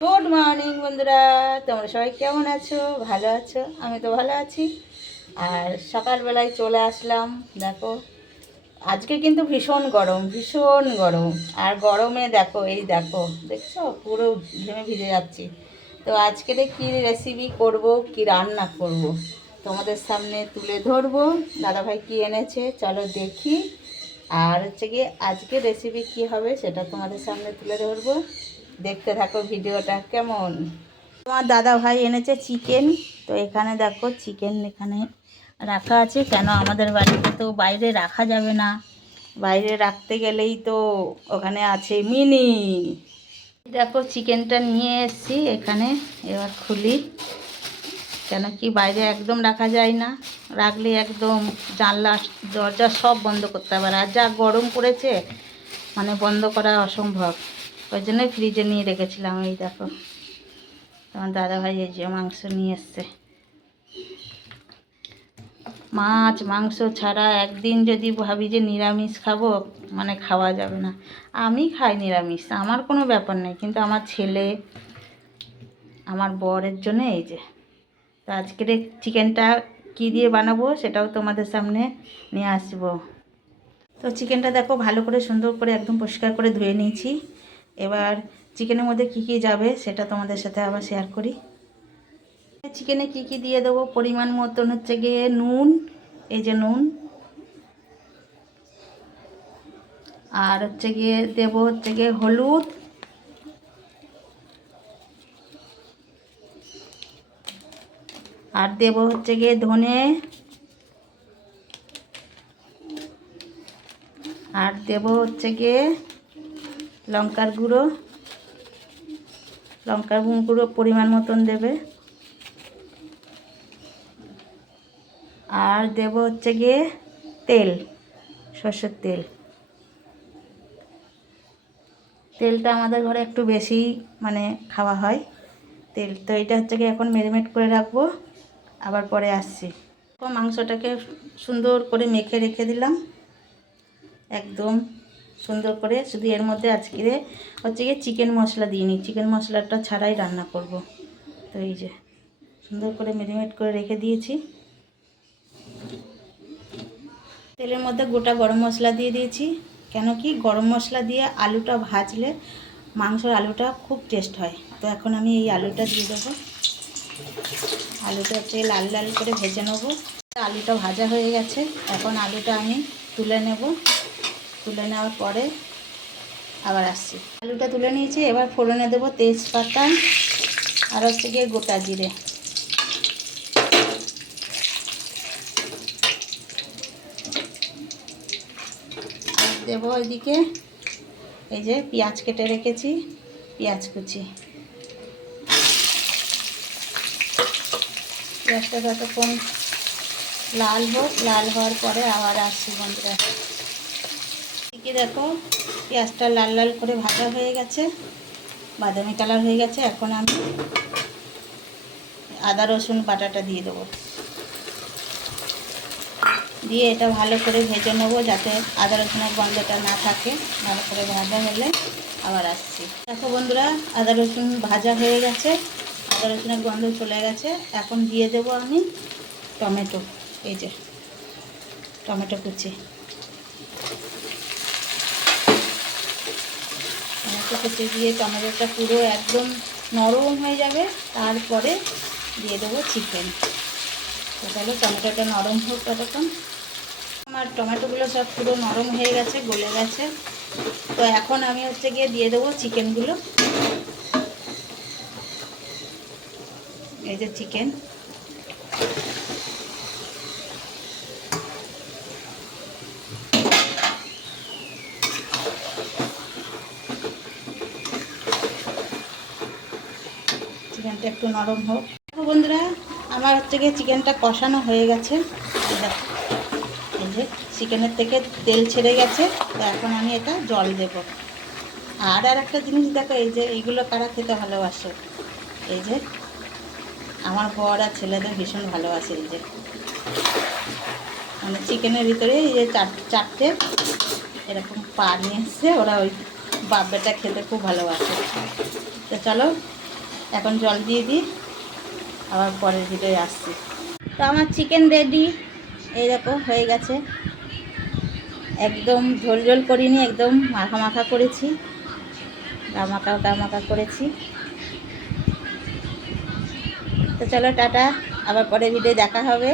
Good morning বন্ধুরা, তোমরা সবাই কেমন আছো? ভালো আছো? আমি তো ভালো আছি। আর সকালবেলায় চলে আসলাম। দেখো আজকে কিন্তু ভীষণ গরম, ভীষণ গরম। আর গরমে দেখো, এই দেখো, দেখছো পুরো ঘেমে ভিজে যাচ্ছি। তো আজকের কি রেসিপি করব, কি রান্না করব, তোমাদের সামনে তুলে ধরবো। দাদাভাই কি এনেছে চলো দেখি। আর হচ্ছে গিয়ে আজকের রেসিপি কি হবে সেটা তোমাদের সামনে তুলে ধরবো। দেখতে থাকো ভিডিওটা। কেমন? তোমার দাদা ভাই এনেছে চিকেন। তো এখানে দেখো চিকেন এখানে রাখা আছে। কেন আমাদের বাড়িতে তো বাইরে রাখা যাবে না, বাইরে রাখতে গেলেই তো ওখানে আছে মিনি। দেখো চিকেনটা নিয়ে এসেছি এখানে। এবার খুলি, কেন কি বাইরে একদম রাখা যায় না, রাখলে একদম জানলা দরজা সব বন্ধ করতে হবে। আর যা গরম পড়েছে, মানে বন্ধ করা অসম্ভব। ওই জন্যই ফ্রিজে নিয়ে রেখেছিলাম। এই দেখো তোমার দাদাভাই এই যে মাংস নিয়ে এসছে। মাছ মাংস ছাড়া একদিন যদি ভাবি যে নিরামিষ খাবো, মানে খাওয়া যাবে না। আমি খাই নিরামিষ, আমার কোনো ব্যাপার নেই, কিন্তু আমার ছেলে, আমার বরের জন্য এই যে। তো আজকের চিকেনটা কী দিয়ে বানাবো সেটাও তোমাদের সামনে নিয়ে আসবো। তো চিকেনটা দেখো ভালো করে সুন্দর করে একদম পরিষ্কার করে ধুয়ে নিয়েছি। এবার চিকেনের মধ্যে কি কি যাবে সেটা তোমাদের সাথে আবার শেয়ার করি। চিকেনে কি কি দিয়ে দেবো, পরিমাণ মতন হচ্ছে গিয়ে নুন, এই যে নুন। আর হচ্ছে গিয়ে দেবো হচ্ছে গিয়ে হলুদ, আর দেবো হচ্ছে গিয়ে ধনে, আর দেবো হচ্ছে গিয়ে লঙ্কার গুঁড়ো। লঙ্কার গুঁড়ো পরিমাণ মতন দেবে। আর দেবো হচ্ছে গিয়ে তেল, সর্ষের তেল। তেলটা আমাদের ঘরে একটু বেশি মানে খাওয়া হয় তেল। তো এটা হচ্ছে গিয়ে এখন ম্যারিনেট করে রাখবো, আবার পরে আসছি। মাংসটাকে সুন্দর করে মেখে রেখে দিলাম একদম সুন্দর করে। শুধু এর মধ্যে আজকে হচ্ছে গিয়ে চিকেন মশলা দিইনি, চিকেন মশলাটা ছাড়াই রান্না করব। তো এই যে সুন্দর করে ম্যারিনেট করে রেখে দিয়েছি। তেলের মধ্যে গোটা গরম মশলা দিয়ে দিয়েছি। কেন কি গরম মশলা দিয়ে আলুটা ভাজলে মাংসর আলুটা খুব টেস্ট হয়। তো এখন আমি এই আলুটা দিয়ে দেবো। আলুটা হচ্ছে লাল লাল করে ভেজে নেবো। আলুটা ভাজা হয়ে গেছে, এখন আলুটা আমি তুলে নেব। তুলে নেওয়ার পরে আবার আসছি। আলুটা তুলে নিয়েছি, এবার ফোড়নে দেবো তেজপাতা আর হচ্ছে গিয়ে গোটা জিরে। আর দেবো ওইদিকে এই যে পেঁয়াজ কেটে রেখেছি, পেঁয়াজ কুচি। পেঁয়াজটা যতক্ষণ লাল হোক, লাল হওয়ার পরে আবার আসছি বন্ধুরা। এদিকে দেখো পেঁয়াজটা লাল লাল করে ভাজা হয়ে গেছে, বাদামি কালার হয়ে গেছে। এখন আমি আদা রসুন বাটাটা দিয়ে দেবো, দিয়ে এটা ভালো করে ভেজে নেবো যাতে আদা রসুনের গন্ধটা না থাকে। ভালো করে ভাজা হলে আবার আসছি। দেখো বন্ধুরা আদা রসুন ভাজা হয়ে গেছে, আদা রসুনের গন্ধ চলে গেছে। এখন দিয়ে দেবো আমি টমেটো, এই যে টমেটো কুচি। টমেটো কুচি দিয়ে টমেটোটা পুরো একদম নরম হয়ে যাবে, তারপরে দিয়ে দেবো চিকেন। তো তাহলে টমেটোটা নরম হোক ততক্ষণ। আমার টমেটোগুলো সব পুরো নরম হয়ে গেছে, গলে গেছে। তো এখন আমি হচ্ছে গিয়ে দিয়ে দেবো চিকেনগুলো। এই যে চিকেন, চিকেনটা একটু নরম হোক। দেখো বন্ধুরা আমার হচ্ছে গিয়ে চিকেনটা কষানো হয়ে গেছে। দেখো এই যে চিকেনের থেকে তেল ছেড়ে গেছে। তো এখন আমি এটা জল দেব। আর একটা জিনিস দেখো, এই যে এইগুলো কারা খেতে ভালোবাসে, এই যে আমার বর আর ছেলেদের ভীষণ ভালোবাসে। এই যে মানে চিকেনের ভিতরে এই যে চারটে এরকম পা নিয়ে এসছে, ওরা ওই বাব্বেটা খেতে খুব ভালোবাসে। তো চলো এখন জল দিয়ে দিই, আবার পরের ভিডিও আসছি। তো আমার চিকেন রেডি, এই দেখো হয়ে গেছে। একদম ঝোল ঝোল করিনি, একদম মাখা মাখা করেছি, গামাকা করেছি। তো চলো টাটা, আবার পরের ভিডিও দেখা হবে।